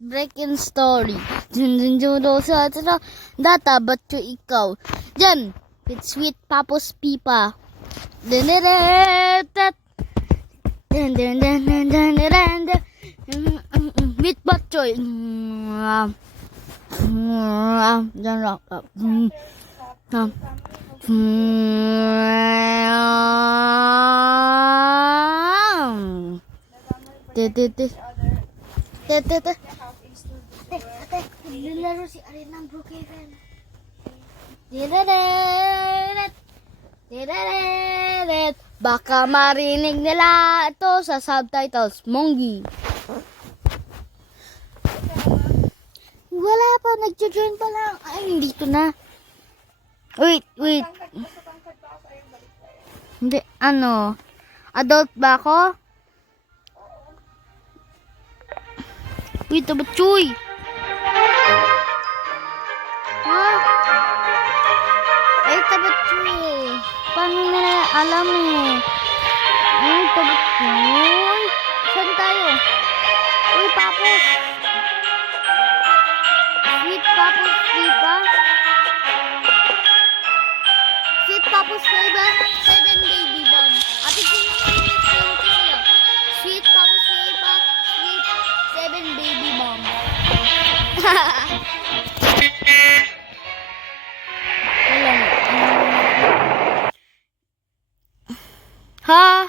breaking story. Junjunjudo sa data, but to ikaw. Diyan, with sweet papos pipa. With batchoy. Diyan lang. Nilaro si Arena Brookhaven. Baka marinig nila ito sa subtitles. Mongi. Wala pa, nag-join pa lang. Ay, dito na. Wait. Hindi, ano? Adult ba ako? Wait, tabatchoy. Ha? Ay, tabatchoy. Paano na alam eh? Ay, tabatchoy. Saan tayo? Uy, papos. Sweet papos, diba? Sweet papos, diba? 7 baby bomb. Ate, sino sila? Sweet papos, diba? Sweet 7 baby bomb. Ha?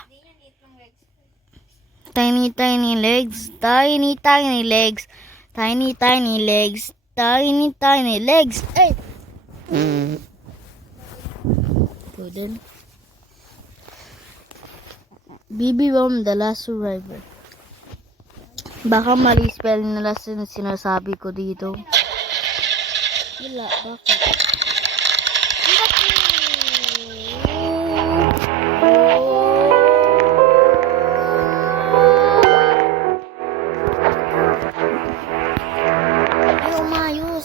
Tiny legs, tiny legs, tiny legs, tiny legs. Hey! Good. BB Bomb, the last survivor. Baka mali spell nila sinasabi ko dito. Wala, bakit?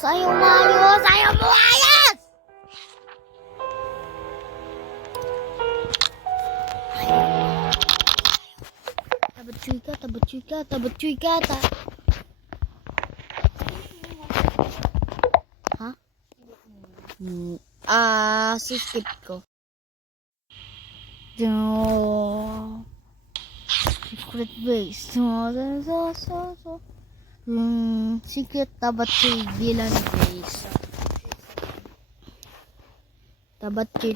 Ayaw umayos! Tabatchoy ka. Ha? Skip ko. Secret base. Secret tabatchoy villain base. Tabatchoy,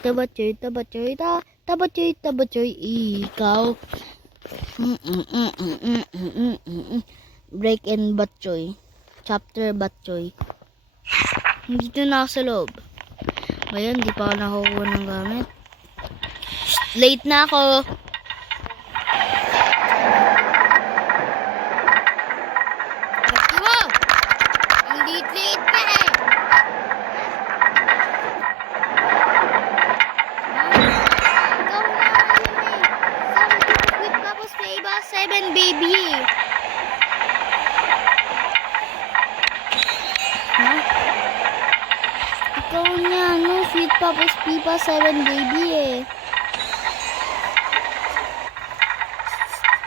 ikaw. Break and batchoy. Chapter batchoy. Dito na ako sa loob. Ngayon, di pa ako nakukuha ng gamit. Late na ako. Late pa eh. With Papos Flavor 7 baby. Ha? Ikaw niya, no? Sweet Papos Pipa 7 baby eh.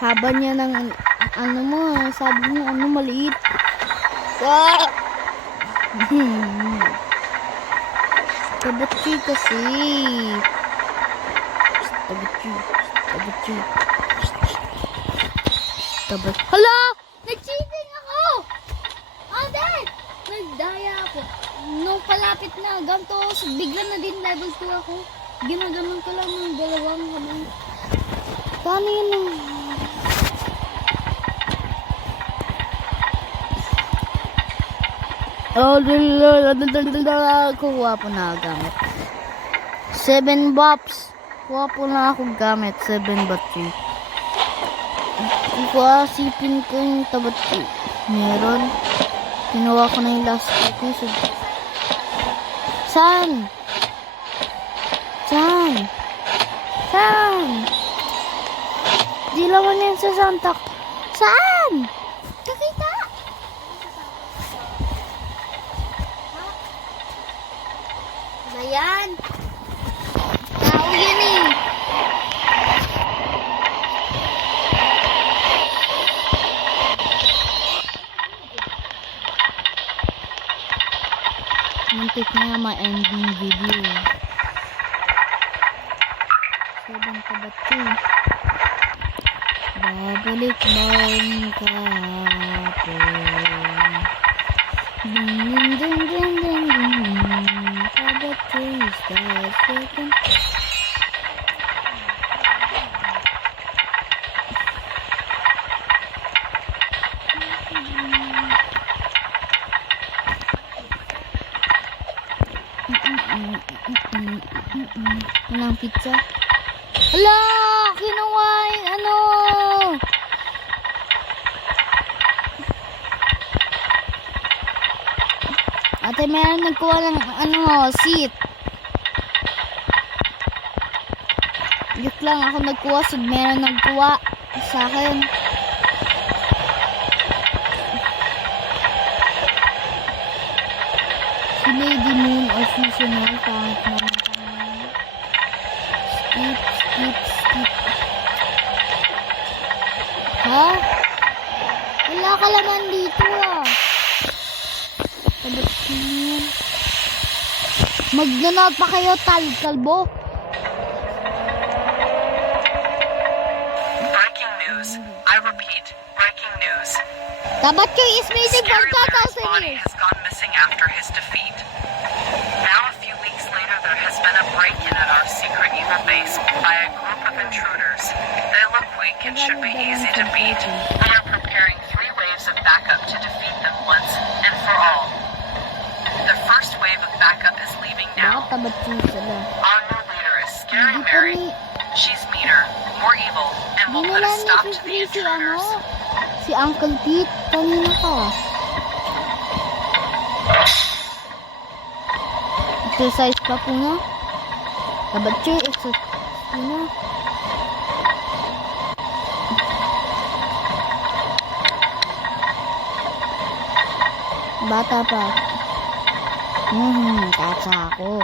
Haba niya ng ano mo, sabi mo ano maliit. Tabatchoy kasi. Tabatchoy. Hala! Nag-cheating ako! Ate! Nagdaya ako. Nung palapit na ganito, bigla na din level 2 ako. Ginaganon ko lang ng dalawang kamay. Paano yun? Kuha po na gamit 7 bops. Kuha po na ako gamit 7 battery. Sipin ko yung tabatchoy. Meron. Ginawa ko na yung last episode. Saan? Di laman yan sa Santa. Saan? Kakita? Ayan. Tao yan eh. Muntik na nga ma-ending video. 7 tabat ko. Babalik ba ang kahapon? Ding ding ding ding ding ding. Tabat ko is the second. Walang pizza. Hala! Kinuha yung ano! Ate, meron nagkuha ng seat. Joke lang, ako nagkuha. So meron nagkuha sa akin. Si Lady Moon official. Pangit naman kami. Skip. Ha? Wala ka laman dito ah. Tabat ko yun. Magnanood pa kayo, kalbo. Breaking news. I repeat, breaking news. Tabat ko is missing for Scary Larry's 2,000 body years. has gone missing after his defeat. Now, a few weeks later, there has been a break-in at our secret evil base by a group of intruders. They look weak and should be easy to beat. We are preparing 3 waves of backup to defeat them once and for all. The first wave of backup is leaving Bakit now. tabat ko sila? Our new leader is Scary Hindi pa Mary. ni... She's meaner, more evil, and will Hindi put a nila stop to the ni si intruders. si Uncle Pete. Kanina ka. Exercise pa po na. Tabat ko exercise po na. Bata pa. Tasa ako.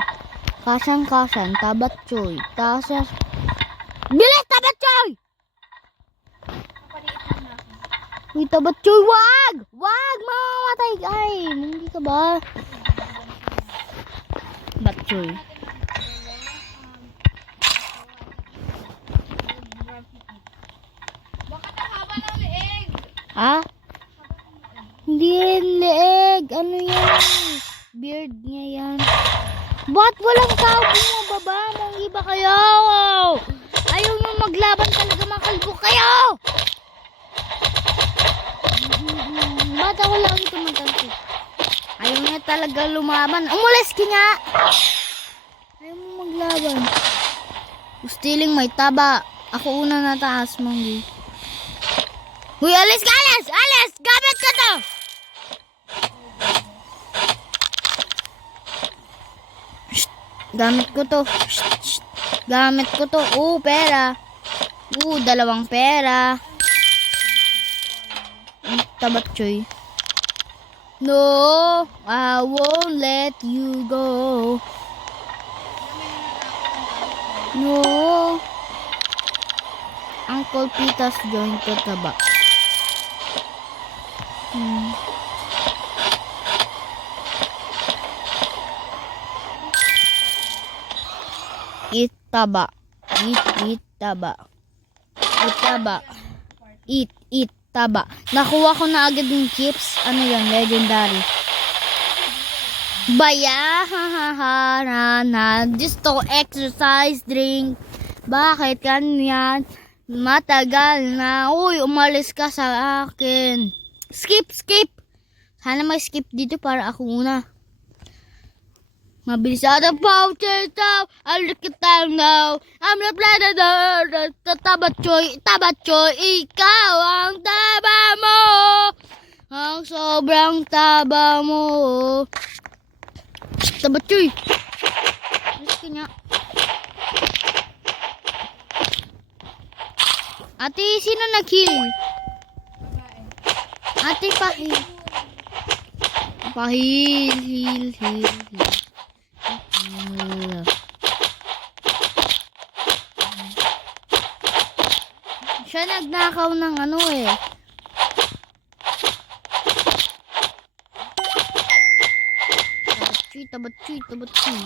Kasan, tabat choy. Tasa. Bilis, tabat choy! Uy, tabat choy, wag! Wag, mamamatay. Ay, hindi ka ba? Tabat choy. Ha? Hindi rin leeg. Ano yan? Beard niya yan. Ba't walang tao bumababa? Monggi ba kayo? Ayaw nyo maglaban talaga, mga kalbo kayo! Ba't ako lang ito magtansi? Ayaw niya talaga lumaban. Umulis ka nga! Ayaw mo maglaban. Stealing may taba. Ako una nataas, Monggi. Uy, alis ka! Alis! Alis! Gamit ka to! Gamit ko to. Gamit ko to. Pera. 2 pera. Tabat choy. No, I won't let you go. No. Uncle Peter's joint to taba. Eat taba. Eat taba. Eat taba. Eat taba. Nakuha ko na agad yung chips. Ano yan? Legendary. Baya, na. Just to exercise, drink. Bakit kanyan? Matagal na. Uy, umalis ka sa akin. Skip. Sana may skip dito para ako una. Mabilis at ang voucher daw. I look at time now. I'm the predator. Tabat choy. Ikaw ang taba mo. Ang sobrang taba mo. Tabat choy. Alis ka niya. Ate, sino nag-heal? Ate, pa-heal. Pa-heal. Siya nagnakaw ng ano eh. tabatsoy, tabatsoy.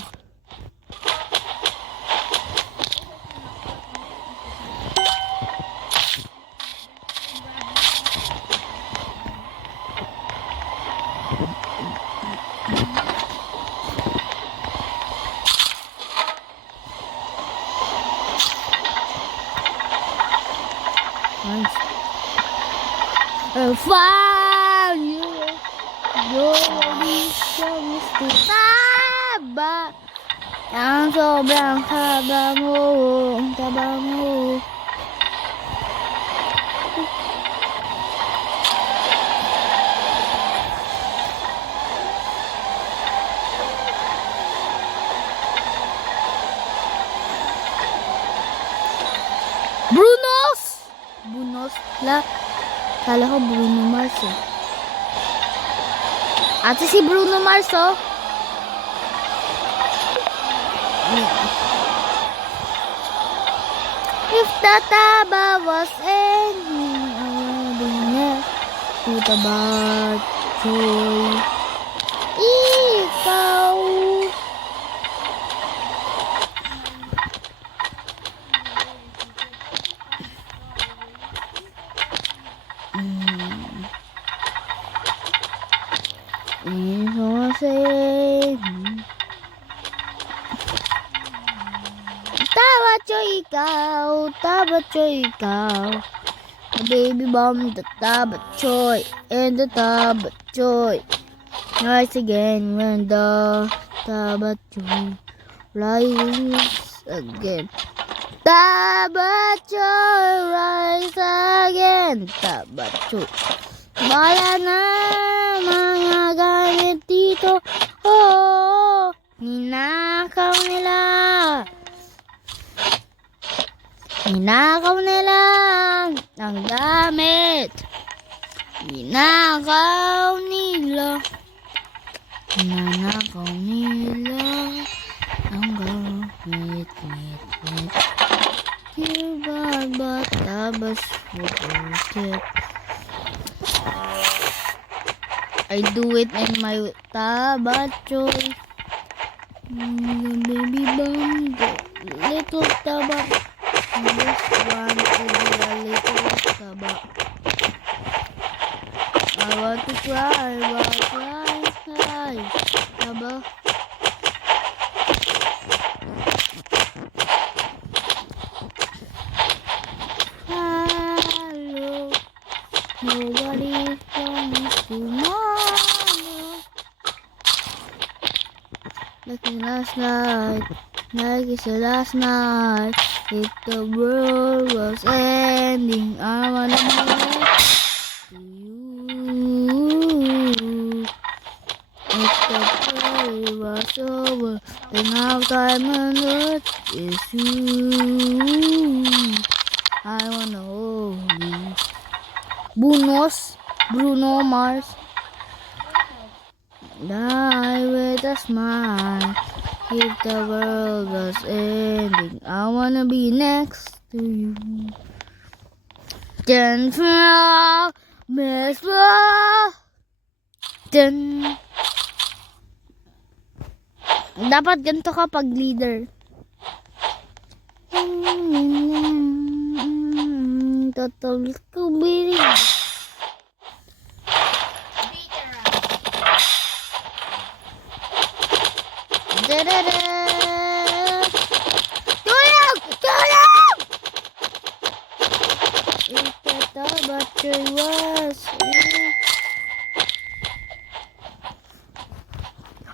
Nice. I found you. You're so taba. Ang sobrang haba mo, ang taba mo. Brunos la. Kala ko Bruno Mars eh. Ate si Bruno Mars oh. If the taba was ending, I wanna be next to the batchoy. Ikaw. Tabatchoy ikaw. The baby bomb, the tabatchoy, and the tabatchoy. Rise again when the tabatchoy rises again. Tabatchoy, rise again. Tabatchoy. Wala na mga gamit dito. Oh, ninakaw nila. Ninakaw nila ang gamit. Ninakaw nila. Ninakaw nila ang gamit. Dear God, but tabas forget. I do it in my tabatchoy. Baby bomb, the little tabat. I just want to be a little taba. I want to cry, but cry, taba. Hello, nobody comes tomorrow. Like last night, like it's the last night. If the world was ending, I wanna be next to you. If the world was over, then our time on earth is you. I wanna hold you. Bruno Mars. Die with a smile. If the world was ending, I wanna be next to you. Then dapat ganito ka pag leader. Total ko bilig. Tulog! If the tabatchoy was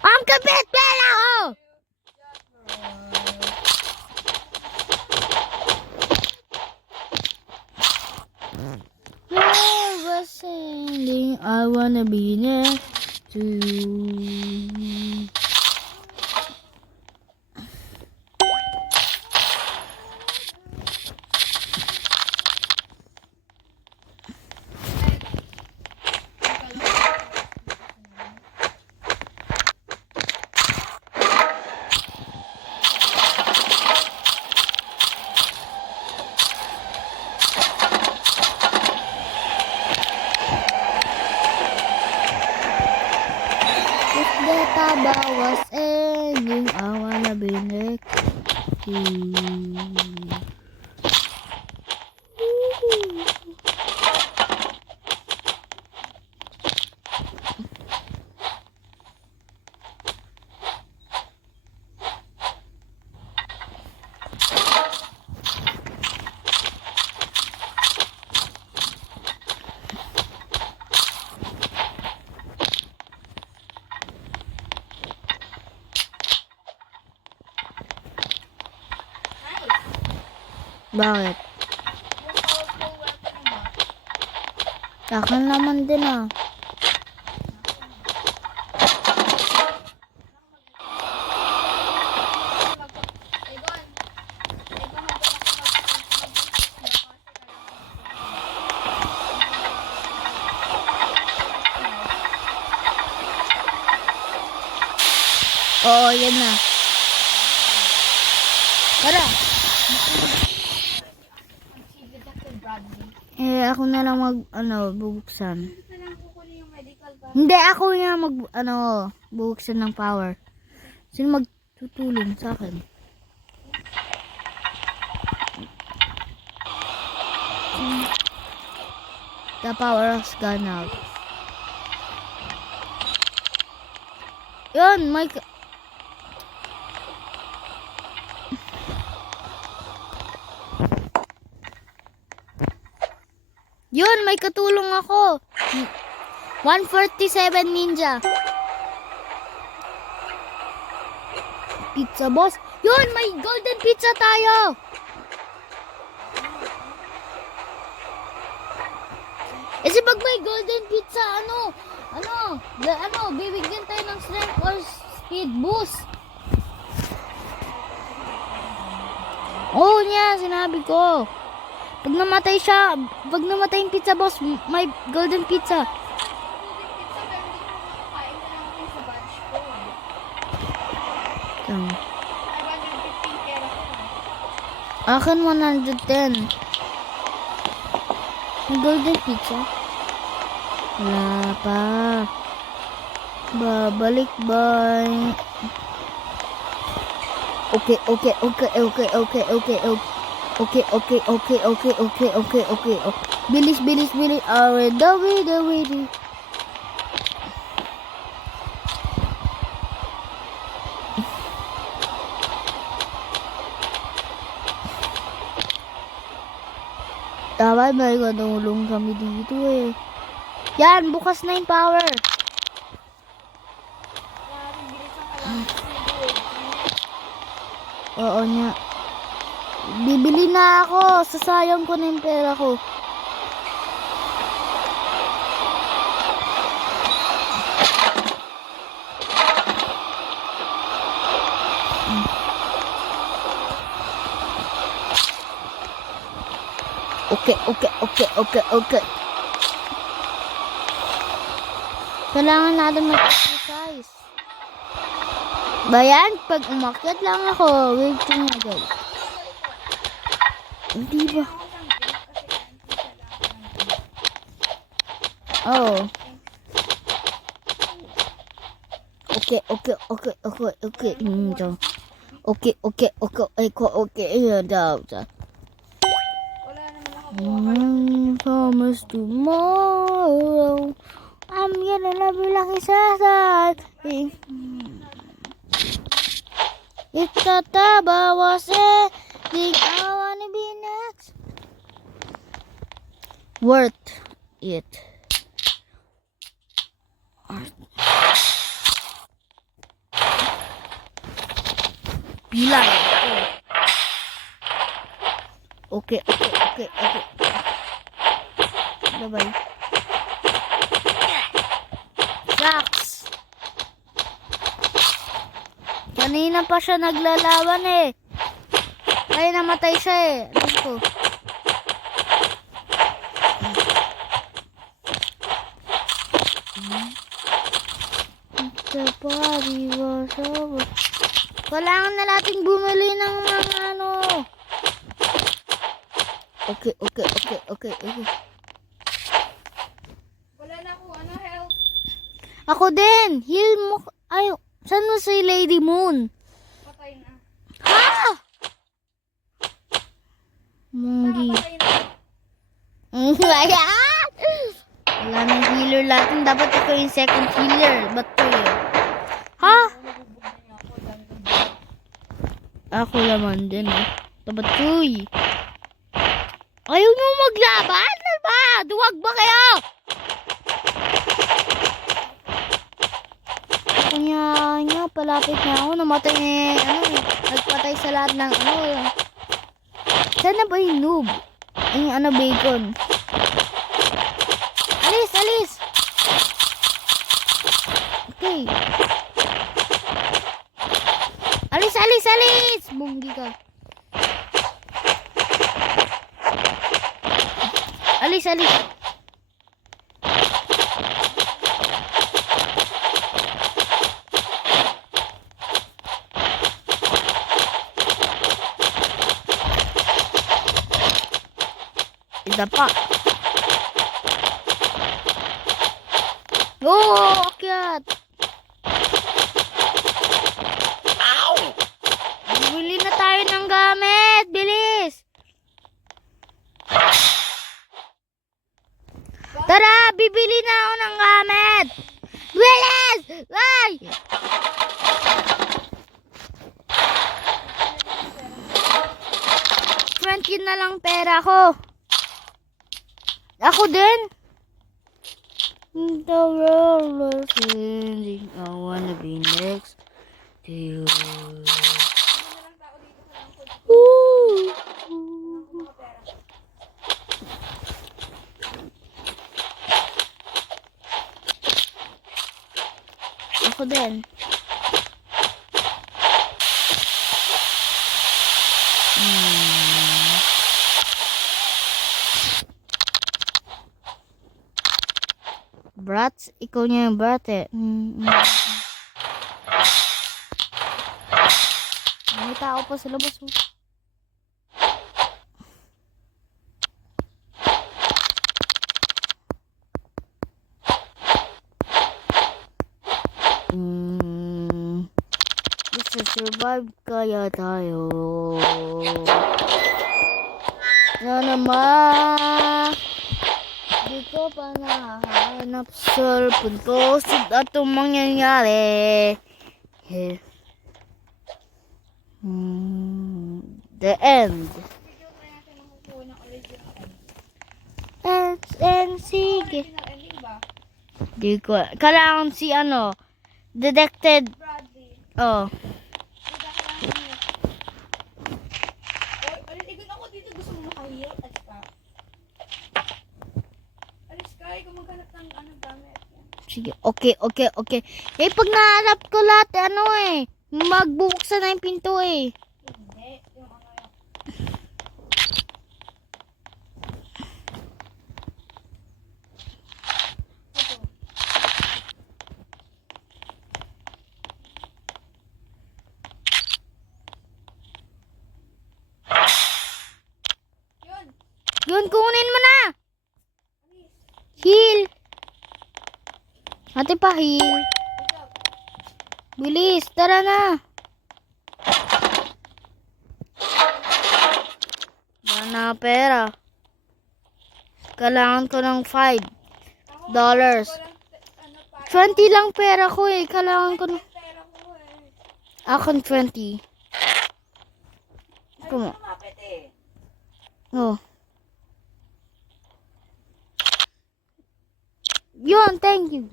ang kapit pala ko! I was saying I wanna be next to you. Bigeta bawas ending awa na binek. Bakit? Akin naman din ah. Oo, yan na. Tara. Ako na lang bubuksan. Hindi, ako na bubuksan ng power. Sino magtutulong sa akin? The power has gone out. Yun, Yun, may katulong ako. 147 ninja. Pizza boss. Yun, may golden pizza tayo. Kasi pag may golden pizza, bibigyan tayo ng strength or speed boost. Oo niya, sinabi ko. Pag namatay yung pizza boss, may golden pizza. Akin 110. May golden pizza? Wala pa. Babalik ba? Okay. Bilis. Ready. Tama, may katulong kami dito eh. Yan, bukas na yung power. Oo niya. Bibili na ako. Sasayang ko na yung pera ko. Okay. Kailangan natin mag-exercise. Bayan, pag umakyat lang ako, waiting na guys. Hindi ba? Oh. Okay. Promise tomorrow I'm gonna love you like it's sad. Itatabawas think I wanna be next. Worth it. Bilang. Okay. Bye-bye. Shucks. Kanina pa siya naglalaban eh. Ay, namatay siya eh. Alam ko. Kailangan na nating bumili ng mga ano. Okay. Wala na ako, help. Ako din. Heal mo. Ay, saan mo si Lady Moon? Patay na. Ha? Munggi. Patay na. Ayan! Wala nang healer natin. Dapat ito yung second healer. Ba't ko yun? Ha? Nabubugbog niya ako. Dami ko. Ako naman din eh. Dapat ko eh. Ayaw nyo maglaban? Ano ba? Duwag ba kayo? Kanya, palapit na ako. Namatay eh. Nagpatay sa lahat ng Saan na ba yung noob? Yung bacon. Alis, alis! Okay. Alis, alis, alis! Bunggi ka. Alis, alis. Idapa. Oh, akyat. Ow! Bili na tayo ng gamit. Bilis. Tara, bibili na ako ng gamit. Bilis! Ay! $20 na lang pera ko. Ako din. The world is ending. I wanna be next to you. Woo! Ako din. Brats? Ikaw niya yung brat eh. May tao pa sa labas mo. Gusto survive kaya tayo. Na naman. Di ko pa nahanap sa cellphone ko sa atong mangyayari. Here. The end. Video pa natin makukuha ng original And sige. original ending ba? Di ko. Kailangan si detected. Bradley. Oh. Aligon ako dito. Gusto mo makahil? Alis ka. Alis ka. Ikaw maghanap ng gamit. Sige. Okay. Eh, pag nahanap ko lahat, magbubuksan na yung pinto eh. Hindi. Yung yun. Ito. Yun. Yun, kunin mo na. Alis. Heal. Ate pa heal. Ito. Bilis, tara na. Wala na pera. Kailangan ko ng $5. Ako, walang, pa. 20 lang pera ko eh. Kailangan ko ng... Pera ko eh. Akong 20. Ay, Come on. lumapit eh. Oh. Yun, thank you.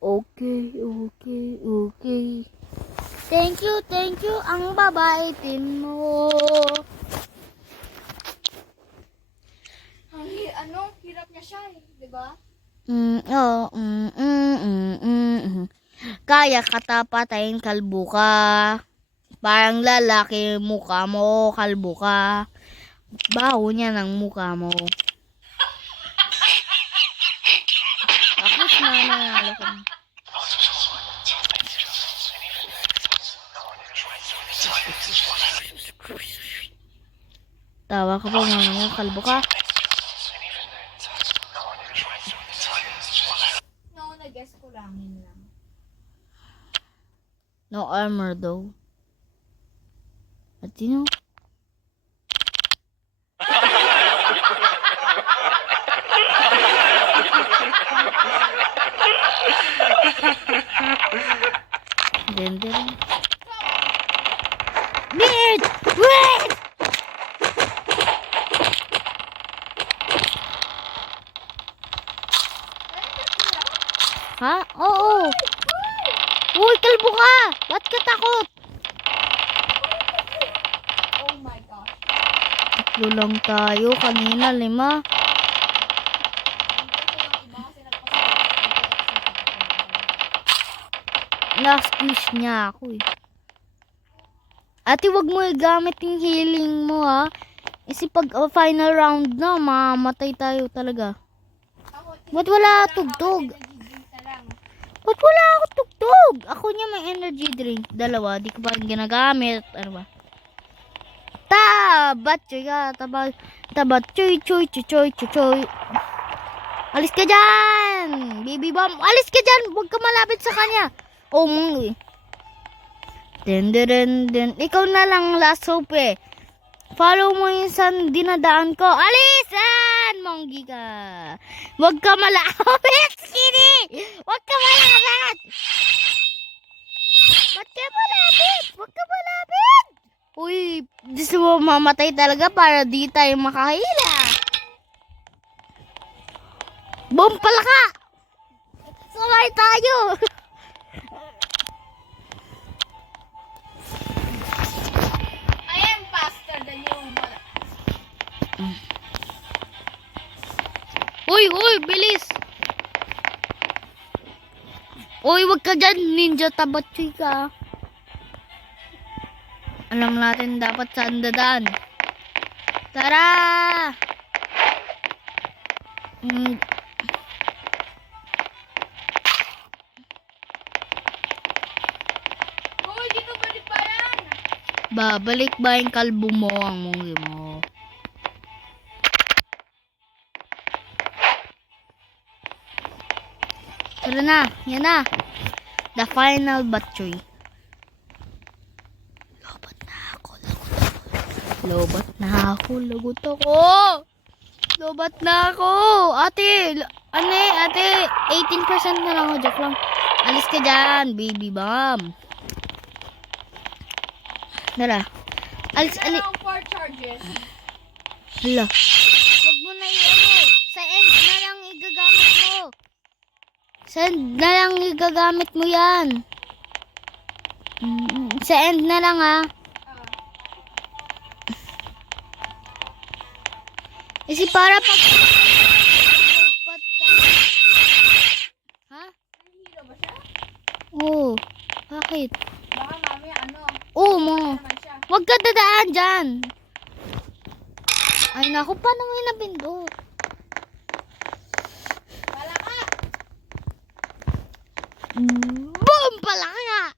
Okay. Thank you. Ang babaitin mo. Hirap niya siya eh, di ba? Kaya katapatayin kalbo ka. Parang lalaki mukha mo, kalbo ka. Baho niya ng mukha mo. Tapos nanalo ko. Tawa ka pa mamaya, kalbo ka. No, nag-guess Kulangin lang. No armor though. At sino? Ganda rin. Beard! Wait! Ha? Oo. Uy, kalbo ka! Ba't ka takot? Oh my gosh. Tatlo lang tayo. Kanina, 5. Ang gusto ng iba kasi Last wish niya ako eh. Ate, wag mo igamit yung healing mo ha. Kasi pag final round na, mamamatay tayo talaga. Ba't wala tugtog? Ba't wala ako tugtog? Ako niya may energy drink. 2, di ko pa ginagamit. Ano ba? Tabatchoy ka. Tabatchoy, choy, choy, choy, choy, choy. Alis ka dyan! Baby bomb. Alis ka dyan! Huwag ka malapit sa kanya. Oh, mong eh. Den. Ikaw na lang last hope eh. Follow mo yung saan dinadaan ko. Alisan! Monggi ka. Huwag ka malapit, skinny! Huwag ka malapit! Ba't ka malapit? Huwag ka malapit! Uy, gusto mo mamatay talaga para di tayo makahila. Boom pala ka! Sabay tayo! I am faster than you. Uy, bilis! Uy, wag ka dyan, ninja tabatchoy ka. Alam natin dapat saan dadaan. Tara! Hoy, dito balik pa yan. Babalik ba yung kalbo mo ang munggi mo? Tara na, yan na. The final batchoy. Lobat na ako, lagot ako. Lobat na ako. Ate, ate, 18% na lang ako, joke lang. Alis ka dyan, baby bomb. Tara. Alis. Meron akong 4 charges. Hala. Wag mo na sa end na lang igagamit mo. Sa end na lang igagamit mo yan. Sa end na lang ha. Kasi para pag pat ka. Ha? Hero ba siya? Oo. Bakit? Baka mamaya Oo mo. naman siya. Wag ka dadaan dyan. Ay naku, paano mo inabindot? Wala ka. Boom! Palaka!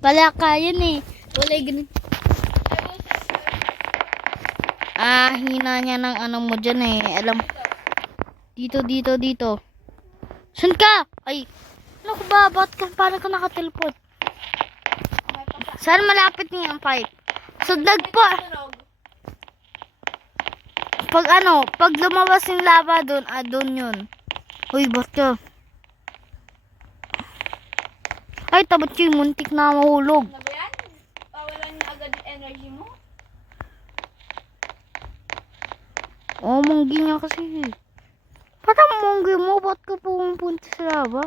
Palaka yun eh. Wala ganun. Hina niya ng ano mo dyan eh. Alam. Dito. Saan ka? Ay. Ano ko ba? Ba't ka? Paano ka nakatelpot? Saan malapit niya ang pipe? So, pag lumabas yung lava doon, doon yun. Uy, ba't ka? Ay, tabat yung muntik na mahulog. Ano ba yan? Pawalan niya agad yung energy mo? Oh, monggi niya kasi. Ba't ang monggi mo? Ba't ka pumunta sa lava?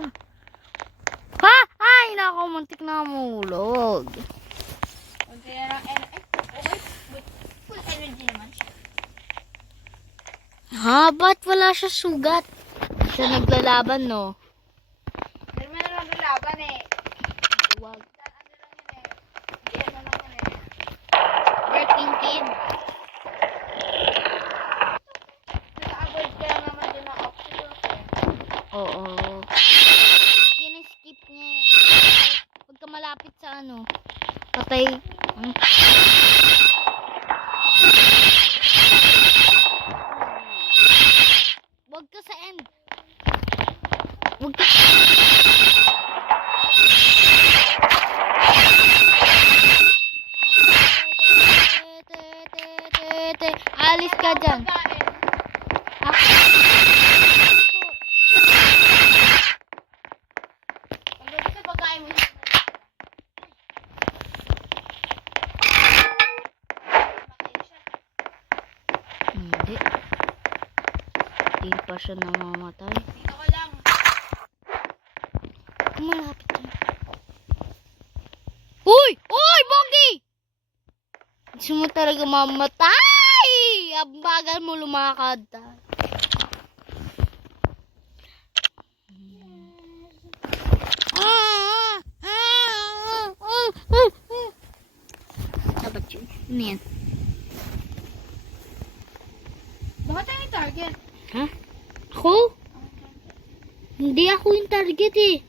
Ha? Ay, nako, muntik na mahulog. Kunti na lang okay. Full energy naman siya. Ha? Ba't wala siya sugat? Siya naglalaban, no? Pero meron lang laban eh. Wag. Ano lang yun eh. Hindi ano lang yun eh. Working kid. Naka-avoid ka lang naman din ng obstacles eh. Oo. Kiniskip niya yan. Huwag ka malapit sa ano. Patay. Huwag ka sa end. Alis ka dyan. Pagdating sa pagkain mo. Hindi. Hindi pa siya namamatay. Dito ka lang. Malapit na. Uy! Uy! Bogi! Gusto mo talaga mamatay! Ang bagal mo lumakad. Dapat yun. Ano yan? Baka tayo yung target. Ha? Ako? Hindi ako yung target eh.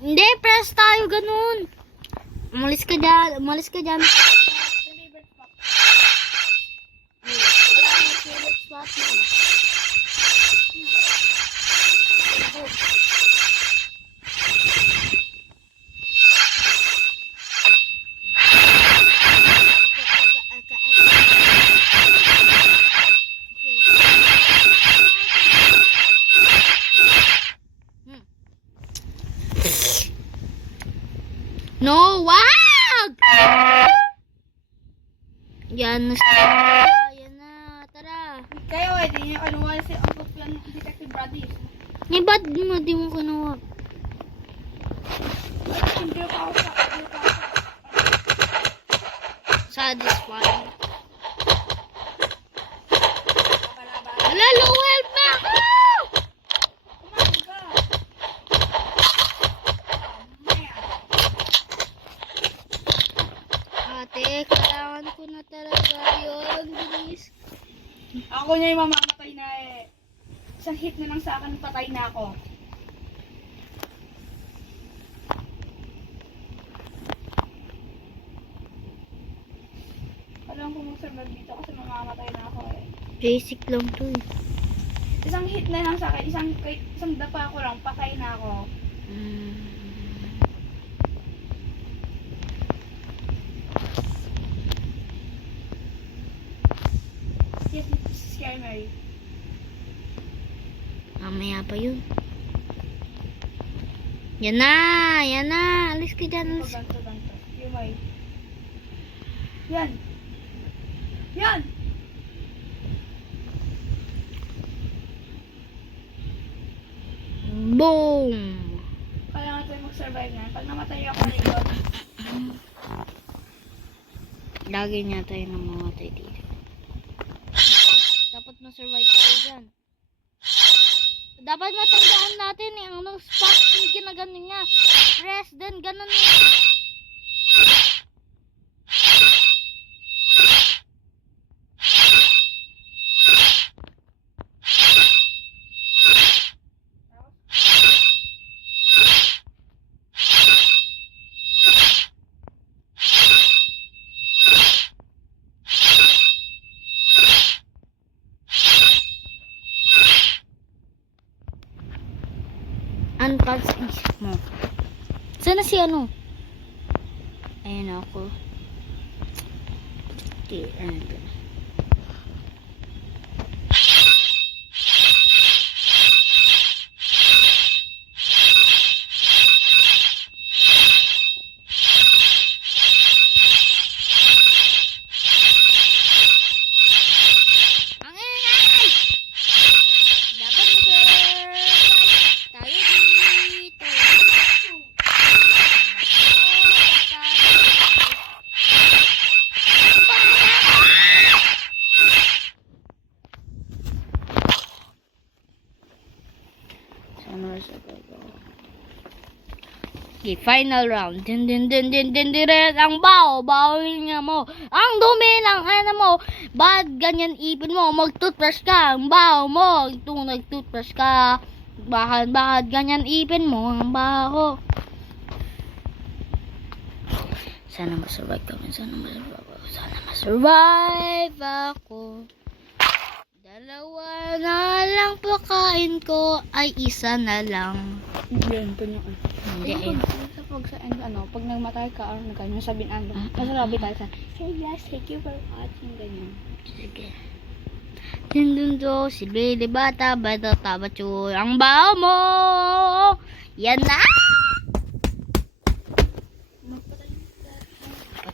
Hindi, press tayo ganun. Umalis ka dyan. Umalis ka dyan. Favorite spot. Wala na favorite spot mo. No, wag! Yan na siya. Yan na, tara. Kayo eh, di niyo kanuha si Uncle Pian, Detective Brady. Eh, ba't di mo kinuha? Hindi pa ako sa... Satisfying. Wala, low health na ako! Ate, kailangan ko na talaga yun. Bilis. Ako niya yung mamamatay na eh. Isang hit na lang sa akin, patay na ako. Alam ko mag-survive dito kasi mamamatay na ako eh. Basic lang to eh. Isang hit na lang sa akin, isang dapa ko lang, patay na ako. Yes, this is Scary Mary. Mamaya pa yun. Yan na! Yan na! Alis ka dyan. Alis. Ganto. Yung may. Yan! Yan! Boom! Kailangan tayo mag-survive na. Pag namatay ako dito, Lagi niya tayo namamatay dito. Dapat ma-survive tayo dyan. Dapat matandaan natin eh. Anong spot yung ginaganon niya. Press, then ganon niya. Unpause isip mo. Sana si ano? Ayun ako. Okay, ano. Ang ingay! Dapat mag-survive tayo dito. Sana sa okay, final round. Din. Ang bawin nga mo. Ang dumi ng ano mo. Ba't ganyan ipin mo? Mag-toothbrush ka. Ang baho mo. Kung nag-toothbrush ka. Bakit ganyan ipin mo? Ang baho. Sana ma-survive kami. Sana ma-survive ako. Dahil Dalawa na lang pakain ko ay isa na lang. Yun, ganyan. Hindi eh. Pag nagmatay ka, ganyan, sabihin masarabi tayo sa, hey guys, thank you for watching, ganyan. Sige. Sindundo si Billy Bata, bata tabacho ang bao mo. Yan na.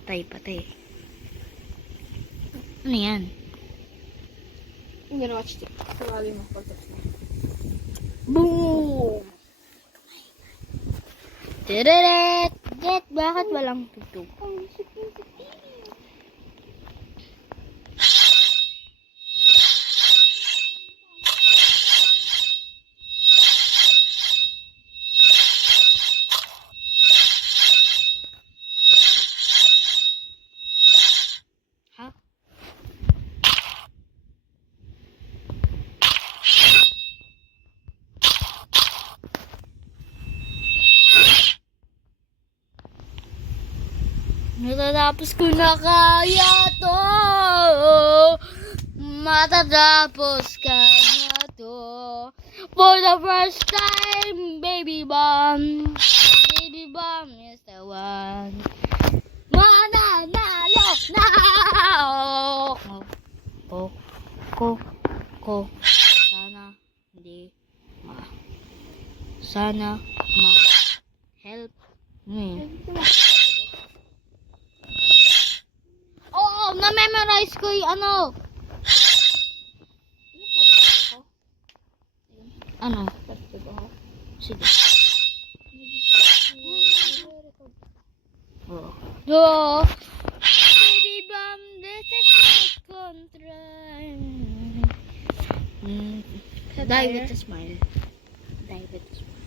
Patay. Ano yan? I'm gonna watch it. Tawagin mo, pag-text mo. Boom! Tiririt! Get, bakit walang tutug? Ha? Matatapos ko na kaya to. Matatapos ka na to. For the first time, baby bomb. Baby bomb is the one. Mananalo na! Ko. Sana help me. Oo, na-memorize ko yung ano. Ano? Sige. Oo. Baby bomb, this is my control. Die with a smile. Die with a smile.